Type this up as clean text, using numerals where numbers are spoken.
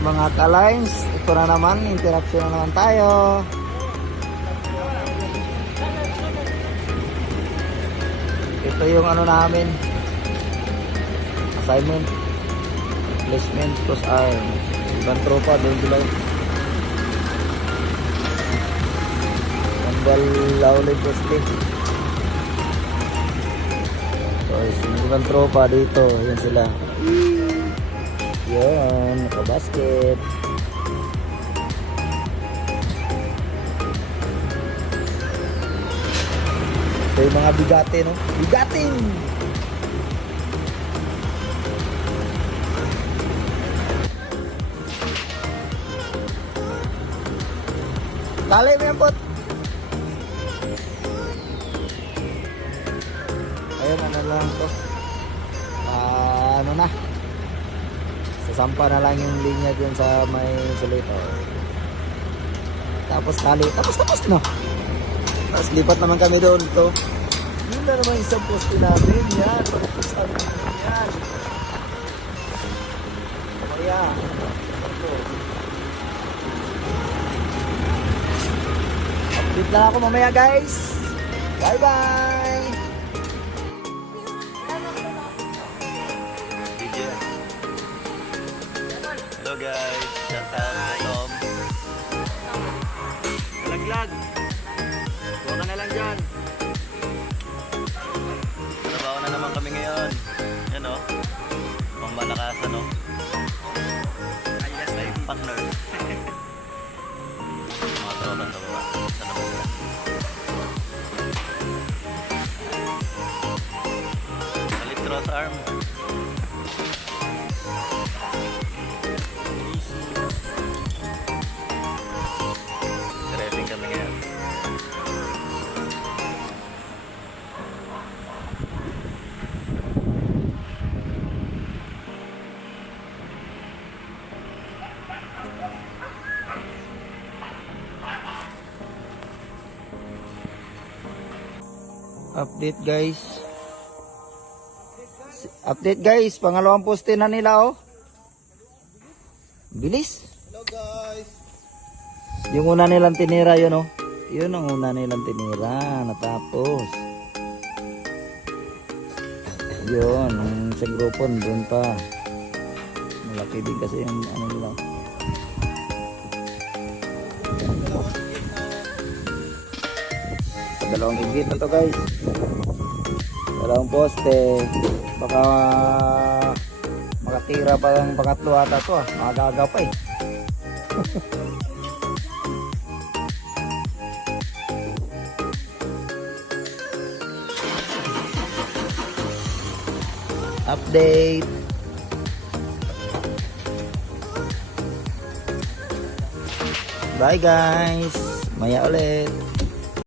mga ka-lines, ito na naman, interruption na naman tayo. Ito yung ano namin, assignment, placement, cross arm. Ibang tropa, doon bilang Nambal Laulay Poste. So, yung ibang tropa dito, yan sila. Yun, nakabasket. Ito yung mga bigate, no? Bigating! Tali mo yan, pot! Ayun, ano lang to? Ano na? Sasampa na lang yung linya dyan sa may insulator. Tapos tali. Tapos no? Tapos lipat naman kami doon to. Yun na naman isang poste namin. Yan. Tapos namin yan. Kaya. Update lang ako mamaya guys. Bye bye. Hello guys, shout out to Tom. Laglag. Buka ka na lang dyan. Trabaho na naman kami ngayon. Yan o. Pang malakasan o. May partner. Mga tropa sa baba. Sa labas yan. Palit cross arm. Driving kami ngayon. Update guys. Update guys, pangalawang poste na nila oh. Bilis. Hello guys. Yung una nilang tinira yun oh. Yun ang una nilang tinira. Natapos. Yun, ang sa grupon doon pa. Malaki din kasi yung ano nila. Dalawang higit na to guys. Dalawang poste. Baka makatira pa yung pangatlo ata to ah. Makagaga pa eh. Update. Bye guys. Maya ulit.